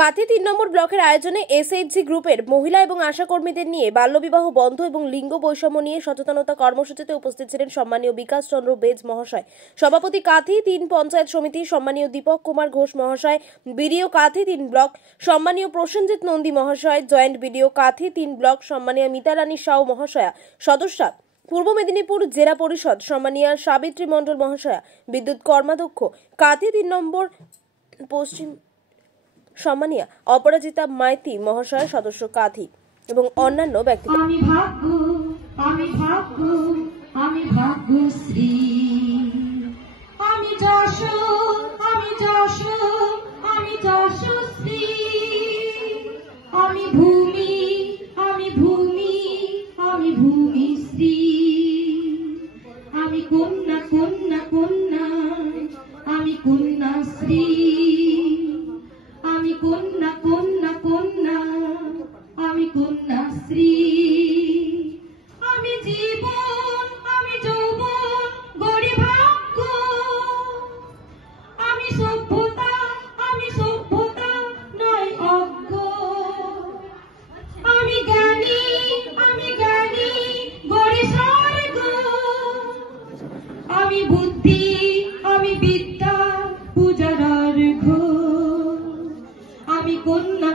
কাথি ৩ নম্বর ব্লকের আয়োজনে এসএইচজি গ্রুপের মহিলা এবং আশা কর্মীদের নিয়ে বাল্যবিবাহ বন্ধ এবং লিঙ্গ বৈষম্য নিয়ে সচেতনতা কর্মসূচিতে উপস্থিত ছিলেন সম্মানীয় বিকাশ চন্দ্র বেজ মহাশয়, সভাপতি কাথি ৩ পঞ্চায়েত সমিতি সম্মানীয় দীপক কুমার ঘোষ মহাশয়, বিডিও কাথি ৩ ব্লক সম্মানীয় প্রসেনজিৎ নন্দী মহাশয়, জয়েন্ট বিডিও কাথি ৩ ব্লক সম্মানীয় মিতারানী সাউ মহাশয়া, সদস্যা পূর্ব মেদিনীপুর জেলা পরিষদ সম্মানীয় সাবিত্রী মণ্ডল মহাশয়া, বিদ্যুৎ কর্মাধ্যক্ষ কাথি ৩ নম্বর পশ্চিম সম্মানীয় অপরাজিতা মাইতি মহাশয়, সদস্য কাথি এবং অন্যান্য ব্যক্তি। আমি ভাগ্যশ্রী, আমি যশস্বী, আমি ভূমিশ্রী, আমি কন্যা, আমি কন্যাশ্রী, আমি কন্যা, আমি কন্যাশ্রী, আমি জীবন, আমি যৌবন, গড়ি ভাগ্য, আমি সভ্যতা নয় অজ্ঞ, আমি জ্ঞানী, গড়ি স্বর্গ, আমি বুদ্ধি, আমি বিদ্যা, পূজার অর্ঘ্য, আমি কন্যা,